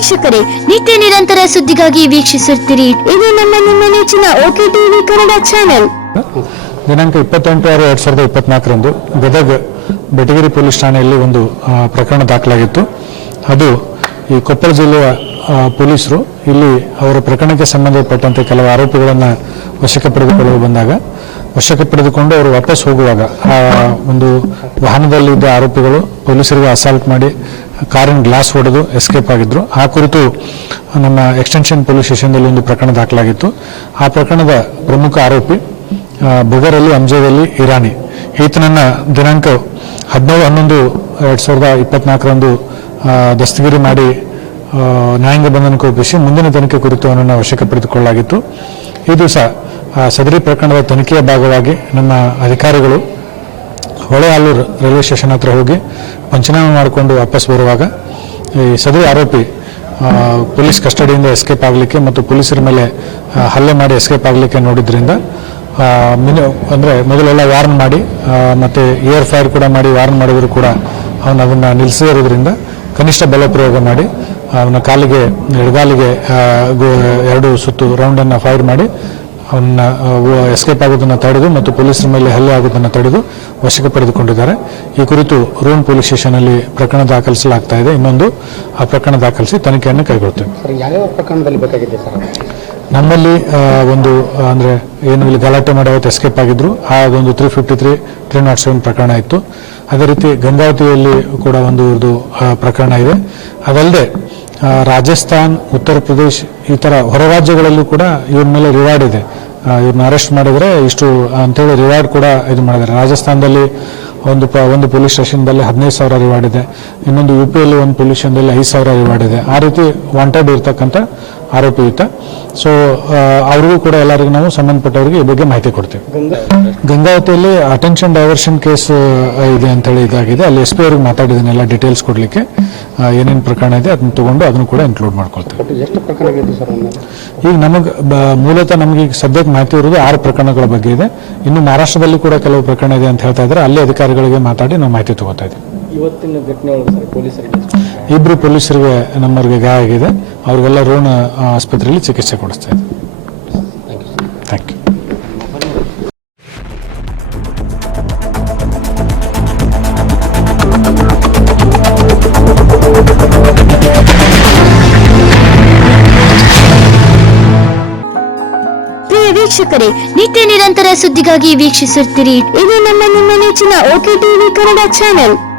ವೀಕ್ಷಕರೇ ನಿತ್ಯ ನಿರಂತರ ಸುದ್ದಿಗಾಗಿ ವೀಕ್ಷಿಸುತ್ತೀರಿ. ಇದು ನಮ್ಮ ನಿಮ್ಮ ನೆಚ್ಚಿನ ಓಕೆ ಟಿವಿ ಕನ್ನಡ ಚಾನೆಲ್. ದಿನಾಂಕ ಇಪ್ಪತ್ತೆಂಟು ಆರು ಎರಡ್ ಸಾವಿರದ ಇಪ್ಪತ್ನಾಲ್ಕರಂದು ಗದಗ ಬೆಟಗಿರಿ ಪೊಲೀಸ್ ಠಾಣೆಯಲ್ಲಿ ಒಂದು ಪ್ರಕರಣ ದಾಖಲಾಗಿತ್ತು. ಅದು ಈ ಕೊಪ್ಪಳ ಜಿಲ್ಲೆಯ ಪೊಲೀಸರು ಇಲ್ಲಿ ಅವರ ಪ್ರಕರಣಕ್ಕೆ ಸಂಬಂಧಪಟ್ಟಂತೆ ಕೆಲವು ಆರೋಪಿಗಳನ್ನು ವಶಕ್ಕೆ ಪಡೆದುಕೊಳ್ಳಲು ಬಂದಾಗ ವಶಕ್ಕೆ ಪಡೆದುಕೊಂಡು ಅವರು ವಾಪಸ್ ಹೋಗುವಾಗ ಆ ಒಂದು ವಾಹನದಲ್ಲಿದ್ದ ಆರೋಪಿಗಳು ಪೊಲೀಸರಿಗೆ ಅಸಾಲ್ಟ್ ಮಾಡಿ ಕಾರಿನ ಗ್ಲಾಸ್ ಹೊಡೆದು ಎಸ್ಕೇಪ್ ಆಗಿದ್ರು. ಆ ಕುರಿತು ನಮ್ಮ ಎಕ್ಸ್ಟೆನ್ಷನ್ ಪೊಲೀಸ್ ಸ್ಟೇಷನ್ದಲ್ಲಿ ಒಂದು ಪ್ರಕರಣ ದಾಖಲಾಗಿತ್ತು. ಆ ಪ್ರಕರಣದ ಪ್ರಮುಖ ಆರೋಪಿ ಬೋಗರ್ ಅಲ್ಲಿ ಅಂಜದಲ್ಲಿ ಇರಾನಿ. ಈತನನ್ನ ದಿನಾಂಕ ಹದಿನೇಳು, ಹನ್ನೊಂದು, ಎರಡು ಸಾವಿರದ ಇಪ್ಪತ್ನಾಲ್ಕರಂದು ದಸ್ತಗಿರಿ ಮಾಡಿ ನ್ಯಾಯಾಂಗ ಬಂಧನಕ್ಕೆ ಒಪ್ಪಿಸಿ ಮುಂದಿನ ತನಿಖೆ ಕುರಿತು ಅವನನ್ನು ವಶಕ್ಕೆ ಪಡೆದುಕೊಳ್ಳಲಾಗಿತ್ತು. ಈ ದಿವಸ ಸದರಿ ಪ್ರಕರಣದ ತನಿಖೆಯ ಭಾಗವಾಗಿ ನಮ್ಮ ಅಧಿಕಾರಿಗಳು ಹೊಳೆಆಲೂರು ರೈಲ್ವೆ ಸ್ಟೇಷನ್ ಹತ್ರ ಹೋಗಿ ಪಂಚನಾಮ ಮಾಡಿಕೊಂಡು ವಾಪಸ್ ಬರುವಾಗ ಈ ಸದರಿ ಆರೋಪಿ ಪೊಲೀಸ್ ಕಸ್ಟಡಿಯಿಂದ ಎಸ್ಕೇಪ್ ಆಗಲಿಕ್ಕೆ ಮತ್ತು ಪೊಲೀಸರ ಮೇಲೆ ಹಲ್ಲೆ ಮಾಡಿ ಎಸ್ಕೇಪ್ ಆಗಲಿಕ್ಕೆ ನೋಡಿದ್ರಿಂದ ಮಿನಿ, ಅಂದರೆ ಮೊದಲೆಲ್ಲ ವಾರ್ನ್ ಮಾಡಿ ಮತ್ತು ಏರ್ ಫೈರ್ ಕೂಡ ಮಾಡಿ, ವಾರ್ನ್ ಮಾಡಿದ್ರು ಕೂಡ ಅವನು ಅದನ್ನು ನಿಲ್ಲಿಸಿರೋದ್ರಿಂದ ಕನಿಷ್ಠ ಬಲ ಪ್ರಯೋಗ ಮಾಡಿ ಅವನ ಕಾಲಿಗೆ, ಎಡಗಾಲಿಗೆ ಎರಡು ಸುತ್ತು ರೌಂಡನ್ನು ಫೈರ್ ಮಾಡಿ ಅವನ್ನ ಎಸ್ಕೇಪ್ ಆಗೋದನ್ನು ತಡೆದು ಮತ್ತು ಪೊಲೀಸರ ಮೇಲೆ ಹಲ್ಲೆ ಆಗೋದನ್ನು ತಡೆದು ವಶಕ್ಕೆ ಪಡೆದುಕೊಂಡಿದ್ದಾರೆ. ಈ ಕುರಿತು ರೋಮ್ ಪೊಲೀಸ್ ಸ್ಟೇಷನಲ್ಲಿ ಪ್ರಕರಣ ದಾಖಲಿಸಲಾಗ್ತಾ ಇದೆ. ಇನ್ನೊಂದು ಆ ಪ್ರಕರಣ ದಾಖಲಿಸಿ ತನಿಖೆಯನ್ನು ಕೈಗೊಳ್ತೇವೆ ಸರ್ ಯಾವ್ಯಾವ ಪ್ರಕರಣದಲ್ಲಿ ಬೇಕಾಗಿದೆ ಸರ್? ನಮ್ಮಲ್ಲಿ ಒಂದು ಅಂದರೆ ಏನು ಇಲ್ಲಿ ಗಲಾಟೆ ಮಾಡೋ ಎಸ್ಕೇಪ್ ಆಗಿದ್ರು. ಆ ಒಂದು three fifty three three nought seven ಪ್ರಕರಣ ಇತ್ತು. ಅದೇ ರೀತಿ ಗಂಗಾವತಿಯಲ್ಲಿ ಕೂಡ ಒಂದು ಇದು ಪ್ರಕರಣ ಇದೆ. ಅದಲ್ಲದೆ ರಾಜಸ್ಥಾನ್ ಉತ್ತರ ಪ್ರದೇಶ್ ಈ ಥರ ಹೊರ ರಾಜ್ಯಗಳಲ್ಲೂ ಕೂಡ ಇವ್ರ ಮೇಲೆ ರಿವಾರ್ಡ್ ಇದೆ. ಇವ್ರನ್ನ ಅರೆಸ್ಟ್ ಮಾಡಿದರೆ ಇಷ್ಟು ಅಂತೇಳಿ ರಿವಾರ್ಡ್ ಕೂಡ ಇದು ಮಾಡಿದ್ದಾರೆ. ರಾಜಸ್ಥಾನದಲ್ಲಿ ಒಂದು ಪ, ಒಂದು ಪೊಲೀಸ್ ಸ್ಟೇಷನ್ದಲ್ಲಿ ಹದಿನೈದು ಸಾವಿರ ರಿವಾರ್ಡ್ ಇದೆ. ಇನ್ನೊಂದು ಯು ಪಿಯಲ್ಲಿ ಒಂದು ಪೊಲೀಸ್ ಸ್ಟೇಷನ್ದಲ್ಲಿ ಐದು ಸಾವಿರ ರಿವಾರ್ಡ್ ಇದೆ. ಆ ರೀತಿ ವಾಂಟೆಡ್ ಇರ್ತಕ್ಕಂಥ ಆರೋಪಿ ಈತ ಸೊ ಅವ್ರಿಗೂ ಕೂಡ ಎಲ್ಲರಿಗೂ ನಾವು ಸಂಬಂಧಪಟ್ಟವರಿಗೆ ಈ ಬಗ್ಗೆ ಮಾಹಿತಿ ಕೊಡ್ತೀವಿ. ಗಂಗಾವತಿಯಲ್ಲಿ ಅಟೆನ್ಷನ್ ಡೈವರ್ಷನ್ ಕೇಸ್ ಇದೆ ಅಂತೇಳಿ ಇದಾಗಿದೆ. ಅಲ್ಲಿ ಎಸ್ ಪಿ ಅವ್ರಿಗೆ ಮಾತಾಡಿದ್ದೀನಿ ಎಲ್ಲ ಡೀಟೇಲ್ಸ್ ಕೊಡಲಿಕ್ಕೆ. ಏನೇನು ಪ್ರಕರಣ ಇದೆ ಅದನ್ನ ತಗೊಂಡು ಅದನ್ನು ಕೂಡ ಇನ್ಕ್ಲೂಡ್ ಮಾಡ್ಕೊಳ್ತೀವಿ. ಈಗ ನಮಗೆ ಮೂಲತಃ ನಮಗೆ ಈಗ ಸದ್ಯಕ್ಕೆ ಮಾಹಿತಿ ಇರೋದು ಆರು ಪ್ರಕರಣಗಳ ಬಗ್ಗೆ ಇದೆ. ಇನ್ನು ಮಹಾರಾಷ್ಟ್ರದಲ್ಲಿ ಕೂಡ ಕೆಲವು ಪ್ರಕರಣ ಇದೆ ಅಂತ ಹೇಳ್ತಾ ಇದ್ದಾರೆ. ಅಲ್ಲಿ ಅಧಿಕಾರಿಗಳಿಗೆ ಮಾತಾಡಿ ನಾವು ಮಾಹಿತಿ ತಗೋತಾ ಇದ್ದೀವಿ. ಇವತ್ತಿನ ಘಟನೆ ಒಳಗೆ ಪೊಲೀಸರಿಗೆ ಇಬ್ಬರು ಪೊಲೀಸರಿಗೆ ನಮ್ಮವ್ರಿಗೆ ಗಾಯ ಆಗಿದೆ. ಅವ್ರಿಗೆಲ್ಲ ರೋಣ ಆಸ್ಪತ್ರೆಯಲ್ಲಿ ಚಿಕಿತ್ಸೆ ಕೊಡಿಸ್ತಾ ಇದೆ ಥ್ಯಾಂಕ್ ಯು ಪ್ರಿಯ ವೀಕ್ಷಕರೇ ನಿತ್ಯ ನಿರಂತರ ಸುದ್ದಿಗಾಗಿ ವೀಕ್ಷಿಸುತ್ತಿರಿ ಇದು ನಮ್ಮ ನಿಮ್ಮ ನೆಚ್ಚಿನ ಓಕೆ ಟಿವಿ ಕನ್ನಡ ಚಾನೆಲ್.